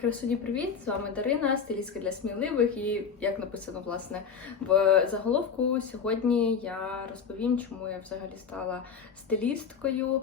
Красуні, привіт! З вами Дарина, стилістка для сміливих. І як написано власне в заголовку, сьогодні я розповім, чому я взагалі стала стилісткою.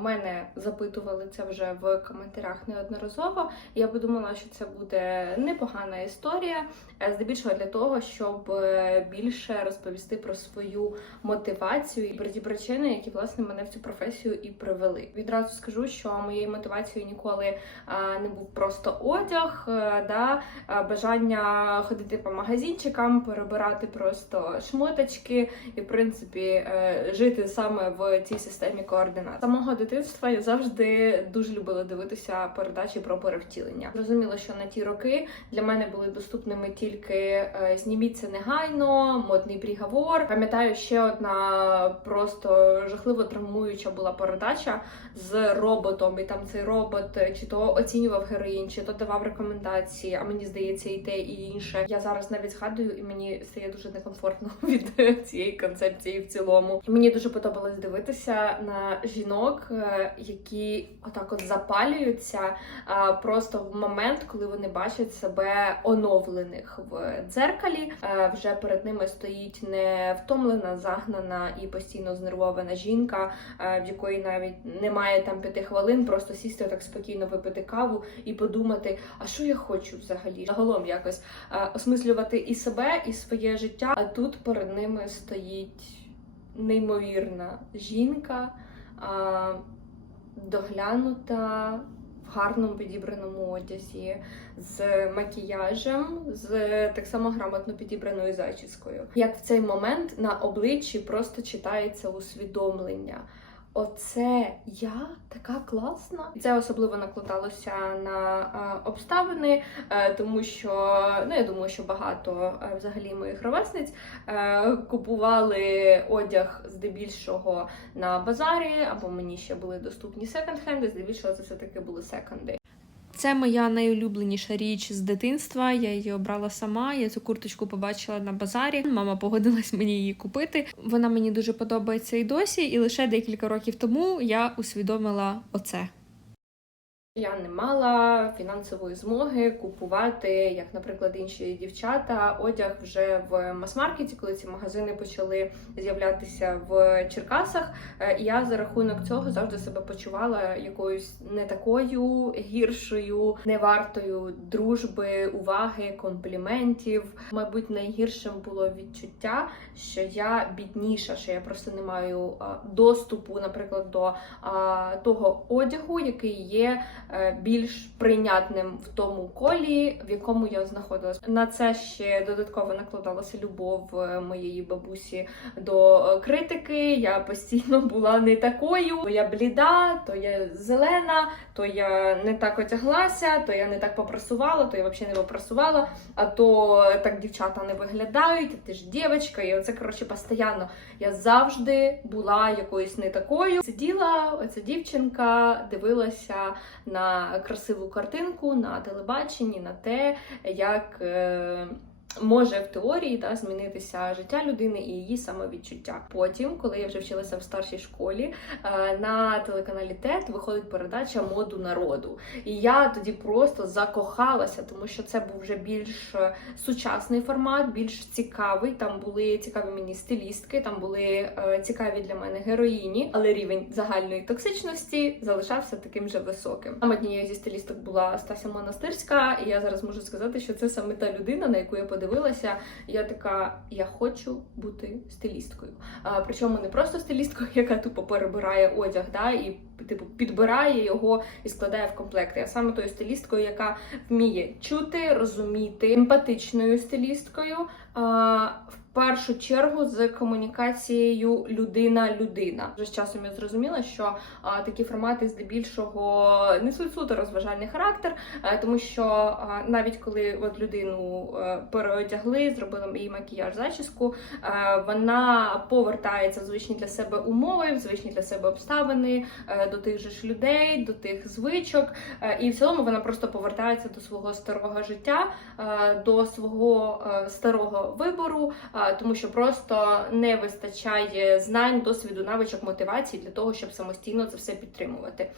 Мене запитували це вже в коментарях неодноразово. Я подумала, що це буде непогана історія, е, здебільшого для того, щоб е, більше розповісти про свою мотивацію і про ті причини, які власне мене в цю професію і привели. Відразу скажу, що моєю мотивацією ніколи не був просто одяг, е, да, бажання ходити по магазинчикам, перебирати просто шмоточки і, в принципі, е, жити саме в цій системі координат. Самого дитинства я завжди дуже любила дивитися передачі про перевтілення. Зрозуміло, що на ті роки для мене були доступними тільки е, зніміть це негайно, модний приговор. Пам'ятаю, ще одна просто жахливо травмуюча була передача з роботом, і там цей робот е, чи то оцінював героїн, чи то давав рекомендації. А мені здається, і те, і інше. Я зараз навіть згадую, і мені стає дуже некомфортно від цієї концепції в цілому. І мені дуже подобалось дивитися на жінок, е, які отак от запалюються просто в момент, коли вони бачать себе оновлених в дзеркалі. Е, Вже перед ними стоїть не втомлена, загнана і постійно знервована жінка, е, в якої навіть немає там п'яти хвилин, просто сісти так спокійно випити каву і подумати, а що я хочу взагалі загалом якось е, осмислювати і себе, і своє життя. А тут перед ними стоїть неймовірна жінка, доглянута в гарному підібраному одязі, з макіяжем, з так само грамотно підібраною зачіскою. Як в цей момент на обличчі просто читається усвідомлення. Оце я така класна. Це особливо накладалося на е, обставини, е, тому що ну я думаю, що багато е, взагалі моїх ровесниць е, купували одяг здебільшого на базарі, або мені ще були доступні секонд-хенди, здебільшого це все таки були секонди. Це моя найулюбленіша річ з дитинства. Я її обрала сама. Я цю курточку побачила на базарі. Мама погодилась мені її купити. Вона мені дуже подобається і досі, і лише декілька років тому я усвідомила оце. Я не мала фінансової змоги купувати, як, наприклад, інші дівчата, одяг вже в мас-маркеті, коли ці магазини почали з'являтися в Черкасах. Е, І я за рахунок цього завжди себе почувала якоюсь не такою гіршою, не вартою дружби, уваги, компліментів. Мабуть, найгіршим було відчуття, що я бідніша, що я просто не маю доступу, наприклад, до того одягу, який є е, більш прийнятним в тому колі, в якому я знаходилась. На це ще додатково накладалася любов е, моєї бабусі до е, критики. Я постійно була не такою. То я бліда, то я зелена, то я не так одяглася, то я не так попрасувала, то я взагалі не попрасувала, а то так дівчата не виглядають, ти ж дівчинка. І оце коротше постійно. Я завжди була якоюсь не такою. Сиділа оця дівчинка, дивилася на красиву картинку на телебаченні, на те, як. Може в теорії да, змінитися життя людини і її самовідчуття. Потім, коли я вже вчилася в старшій школі, е, на телеканалі ТЕТ виходить передача моду народу. І я тоді просто закохалася, тому що це був вже більш е, сучасний формат, більш цікавий. Там були цікаві мені стилістки, там були е, цікаві для мене героїні, але рівень загальної токсичності залишався таким же високим. Там однією зі стилісток була Стася Монастирська, і я зараз можу сказати, що це саме та людина, на яку я подивилася. І Я така, я хочу бути стилісткою. Причому не просто стилісткою, яка тупо перебирає одяг, да, і типу підбирає його і складає в комплекти. А саме тою стилісткою, яка вміє чути, розуміти, емпатичною стилісткою. А, в першу чергу з комунікацією людина-людина. Вже з часом я зрозуміла, що а, такі формати здебільшого несуть суто розважальний характер, а, тому що а, навіть коли от людину а, переодягли, зробили їй макіяж зачіску, а, вона повертається в звичні для себе умови, в звичні для себе обставини, е, до тих же ж людей, до тих звичок, е, і в цілому вона просто повертається до свого старого життя, е, до свого е, старого вибору, тому що просто не вистачає знань, досвіду, навичок, мотивації для того, щоб самостійно це все підтримувати.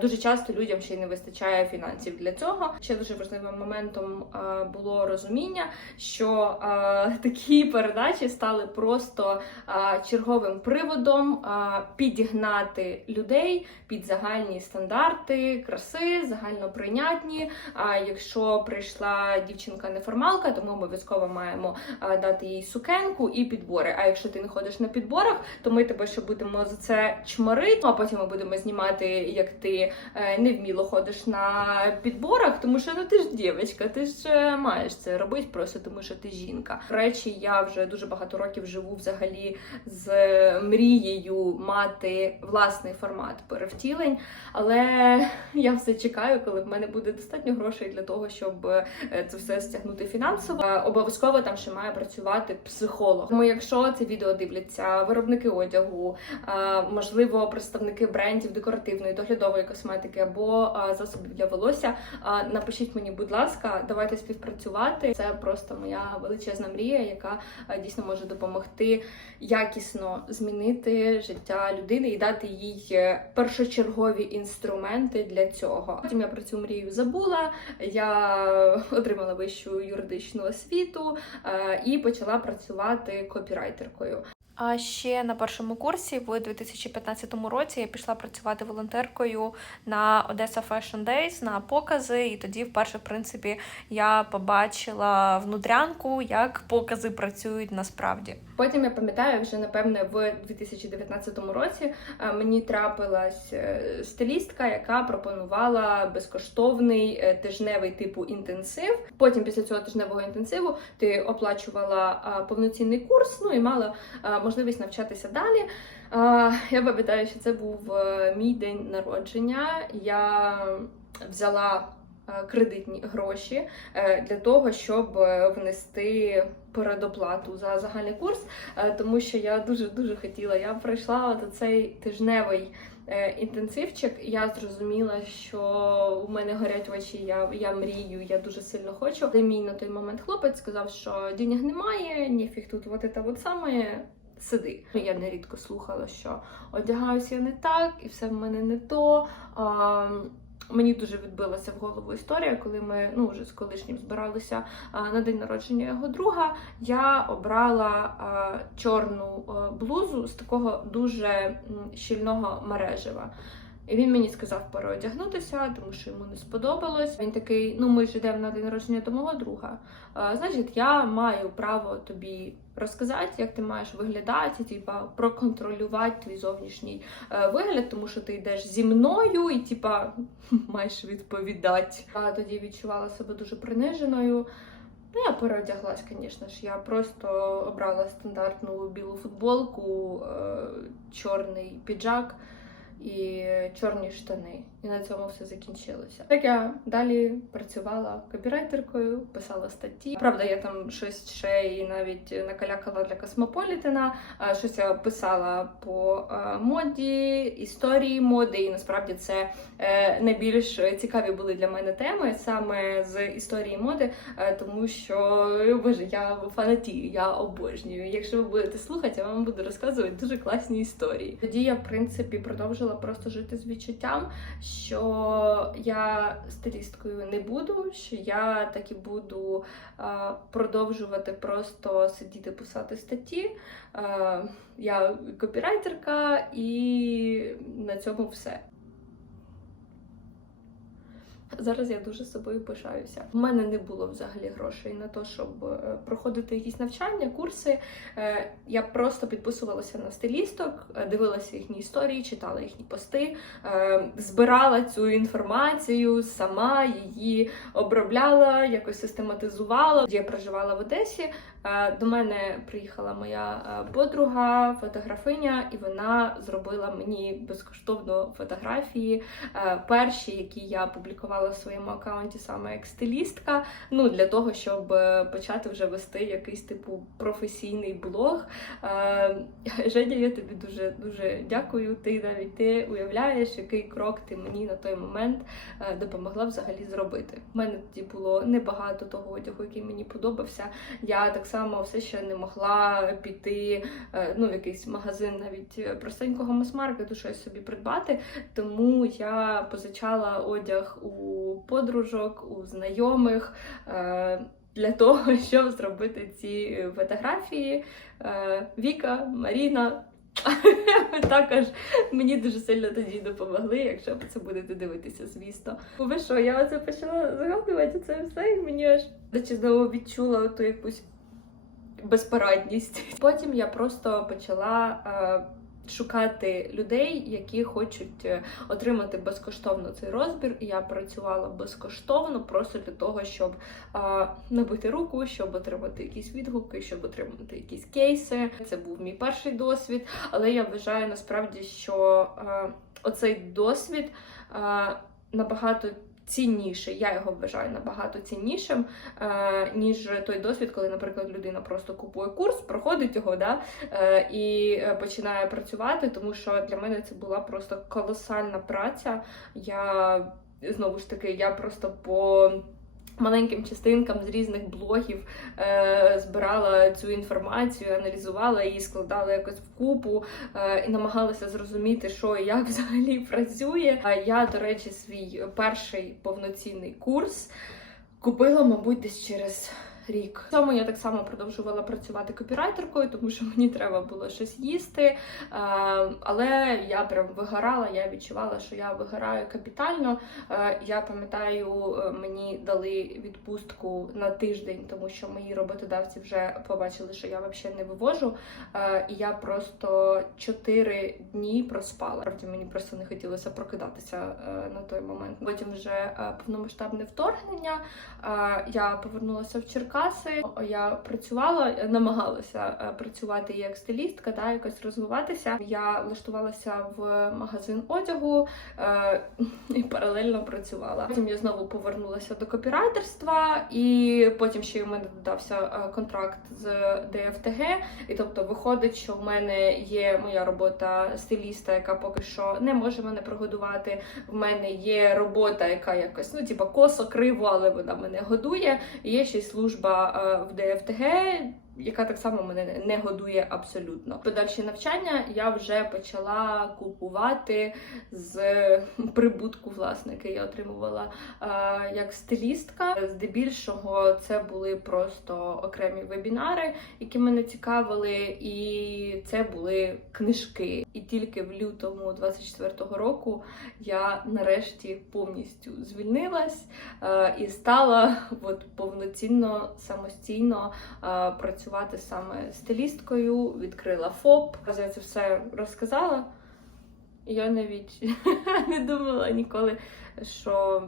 Дуже часто людям ще й не вистачає фінансів для цього. Ще дуже важливим моментом було розуміння, що такі передачі стали просто черговим приводом підігнати людей під загальні стандарти краси, загально прийнятні. А якщо прийшла дівчинка неформалка, то ми обов'язково маємо е, дати їй сукенку і підбори. А якщо ти не ходиш на підборах, то ми тебе ще будемо за це чмарити, а потім ми будемо знімати, як ти е, невміло ходиш на підборах, тому що ну ти ж дівчинка, ти ж е, маєш це робити просто тому, що ти жінка. До речі, я вже дуже багато років живу взагалі з мрією мати власний формат перевтілень, але я все чекаю, коли в мене буде достатньо грошей для того, щоб е, це все стягнути фінансово. Е, Обов'язково там ще має працювати психолог. Тому якщо це відео дивляться виробники одягу, е, можливо, представники брендів декоративної доглядової косметики або засобів для волосся, напишіть мені, будь ласка, давайте співпрацювати. Це просто моя величезна мрія, яка дійсно може допомогти якісно змінити життя людини і дати їй е, першочергові інструменти для цього. Потім я про цю мрію забула. Я отримала вищу юридичну освіту е, і почала працювати копірайтеркою. А ще на першому курсі в 2015 році я пішла працювати волонтеркою на Odessa Fashion Days на покази, і тоді, вперше, в принципі, я побачила внутрянку, як покази працюють насправді. Потім я пам'ятаю, вже напевне в 2019 році е, мені трапилась е, стилістка, яка пропонувала безкоштовний е, тижневий типу інтенсив. Потім після цього тижневого інтенсиву ти оплачувала повноцінний курс, ну і мала можливість навчатися далі. Я пам'ятаю, що це був е, мій день народження. Я взяла е, кредитні гроші е, для того, щоб внести передоплату за загальний курс, тому що я дуже дуже хотіла. Я пройшла цей тижневий. Інтенсивчик, я зрозуміла, що у мене горять очі, я, я мрію, я дуже сильно хочу. Де мій на той момент хлопець сказав, що денег немає, ніфіг тут от це от саме сиди. Я нерідко слухала, що одягаюся я не так, і все в мене не то. А, Мені дуже відбилася в голову історія, коли ми ну вже з колишнім збиралися на день народження його друга. Я обрала чорну блузу з такого дуже щільного мережева. І він мені сказав переодягнутися, тому що йому не сподобалось. Він такий: ну ми ж йдемо на день народження до мого друга. А, значить, я маю право тобі розказати, як ти маєш виглядати, типа проконтролювати твій зовнішній е, вигляд, тому що ти йдеш зі мною і типа маєш відповідати. А тоді відчувала себе дуже приниженою. Ну, я переодяглась, звісно ж. Я просто обрала стандартну білу футболку, е, чорний піджак і чорні штани. І на цьому все закінчилося. Так я далі працювала копірайтеркою, писала статті. Правда, я там щось ще і навіть накалякала для Космополітена, щось я писала по е, моді, історії моди, і насправді це е, найбільш цікаві були для мене теми саме з історії моди, е, тому що боже, я фанатію, я обожнюю. Якщо ви будете слухати, я вам буду розказувати дуже класні історії. Тоді я, в принципі, продовжила просто жити з відчуттям, що я стилісткою не буду, що я так і буду а, продовжувати просто сидіти писати статті. А, я копірайтерка, і на цьому все. Зараз я дуже собою пишаюся. У мене не було взагалі грошей на те, щоб е, проходити якісь навчання, курси. Е, Я просто підписувалася на стилісток, е, дивилася їхні історії, читала їхні пости, збирала цю інформацію, сама її обробляла, якось систематизувала. Я проживала в Одесі. До мене приїхала моя подруга, фотографиня, і вона зробила мені безкоштовно фотографії, перші, які я публікувала працювала в своєму аккаунті саме як стилістка. Ну для того, щоб е, почати вже вести якийсь типу професійний блог. Е, Женя, я тобі дуже дуже дякую. Ти навіть ти уявляєш, який крок ти мені на той момент е, допомогла взагалі зробити. У мене тоді було небагато того одягу, який мені подобався. Я так само все ще не могла піти ну, в якийсь магазин навіть простенького мас-маркету, щось собі придбати. Тому я позичала одяг у подружок, у знайомих. е, Для того, щоб зробити ці е, фотографії, Е, Віка, Маріна також мені дуже сильно тоді допомогли, якщо це будете дивитися, звісно. Ви що, я оце почала згадувати це все, і мені аж наче знову відчула ту якусь безпорадність. Потім я просто почала. Е, Шукати людей, які хочуть е, отримати безкоштовно цей розбір. Я працювала безкоштовно, просто для того, щоб а, набити руку, щоб отримати якісь відгуки, щоб отримати якісь кейси. Це був мій перший досвід, але я вважаю насправді, що а, оцей досвід а, набагато. Цінніший, я його вважаю набагато ціннішим, е, ніж той досвід, коли, наприклад, людина просто купує курс, проходить його, да, е, і е, починає працювати, тому що для мене це була просто колосальна праця. Я знову ж таки, я просто по маленьким частинкам з різних блогів е, збирала цю інформацію, аналізувала її, складала якось вкупу е, і намагалася зрозуміти, що і як взагалі працює. А я, до речі, свій перший повноцінний курс купила, мабуть, десь через. Рік В цьому я так само продовжувала працювати копірайтеркою, тому що мені треба було щось їсти. Е, але я прям вигорала, я відчувала, що я вигораю капітально. Е, я пам'ятаю, е, мені дали відпустку на тиждень, тому що мої роботодавці вже побачили, що я взагалі не вивожу. І я просто 4 дні проспала. Правді мені просто не хотілося прокидатися на той момент. Потім вже повномасштабне вторгнення. Я повернулася в Черкаси. Я працювала, намагалася е, працювати як стилістка, да, якось розвиватися. Я влаштувалася в магазин одягу е, і паралельно працювала. Потім я знову повернулася до копірайтерства, і потім ще й у мене додався е, контракт з ДФТГ. І тобто виходить, що в мене є моя робота стиліста, яка поки що не може мене прогодувати. В мене є робота, яка якось ну типа косо, криво, але вона мене годує. І є ще й служба е, в ДФТГ. Яка так само мене не годує абсолютно. Подальші навчання я вже почала купувати з прибутку, власне, який я отримувала е, як стилістка. Здебільшого це були просто окремі вебінари, які мене цікавили, і це були книжки. І тільки в лютому 24-го року я нарешті повністю звільнилась е, і стала от повноцінно самостійно е, працювати саме стилісткою, відкрила ФОП. Я це все розказала. Я навіть не думала ніколи, що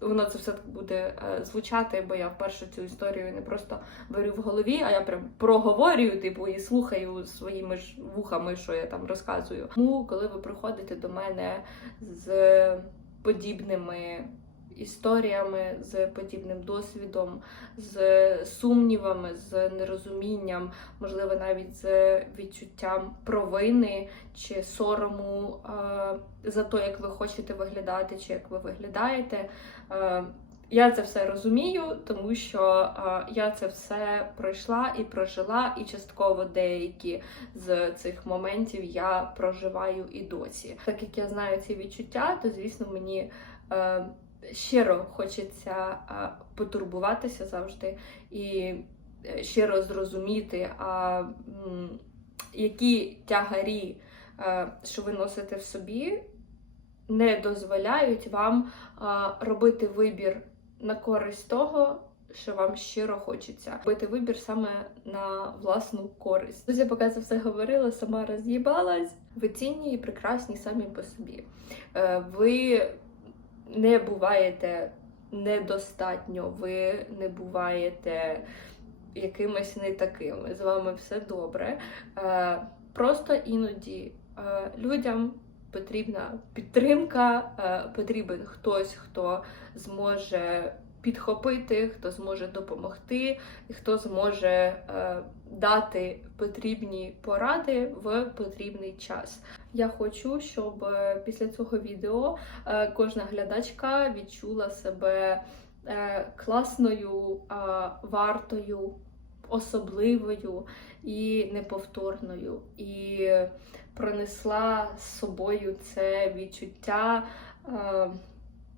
воно це все буде е, звучати, бо я вперше цю історію не просто беру в голові, а я прям проговорюю, типу, і слухаю своїми ж вухами, що я там розказую. Тому, коли ви приходите до мене з подібними історіями, з подібним досвідом, з сумнівами, з нерозумінням, можливо, навіть з відчуттям провини чи сорому за те, як ви хочете виглядати, чи як ви виглядаєте. Я це все розумію, тому що я це все пройшла і прожила, і частково деякі з цих моментів я проживаю і досі. Так як я знаю ці відчуття, то звісно мені е, щиро хочеться потурбуватися завжди і е, щиро зрозуміти, а які тягарі, е, що ви носите в собі, не дозволяють вам робити вибір на користь того, що вам щиро хочеться. Робити вибір саме на власну користь. Друзі, поки це все говорила, сама роз'їбалась. Ви цінні і прекрасні самі по собі. Е, Ви не буваєте недостатньо, ви не буваєте якимось не такими. З вами все добре. Е, Просто іноді е, людям потрібна підтримка, е, потрібен хтось, хто зможе підхопити, хто зможе допомогти, і хто зможе дати потрібні поради в потрібний час. Я хочу, щоб е, після цього відео е, кожна глядачка відчула себе е, класною, вартою, особливою і неповторною, і пронесла з собою це відчуття.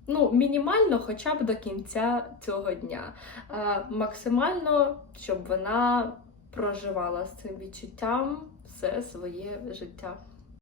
Ну, мінімально, хоча б до кінця цього дня. Максимально, щоб вона проживала з цим відчуттям все своє життя.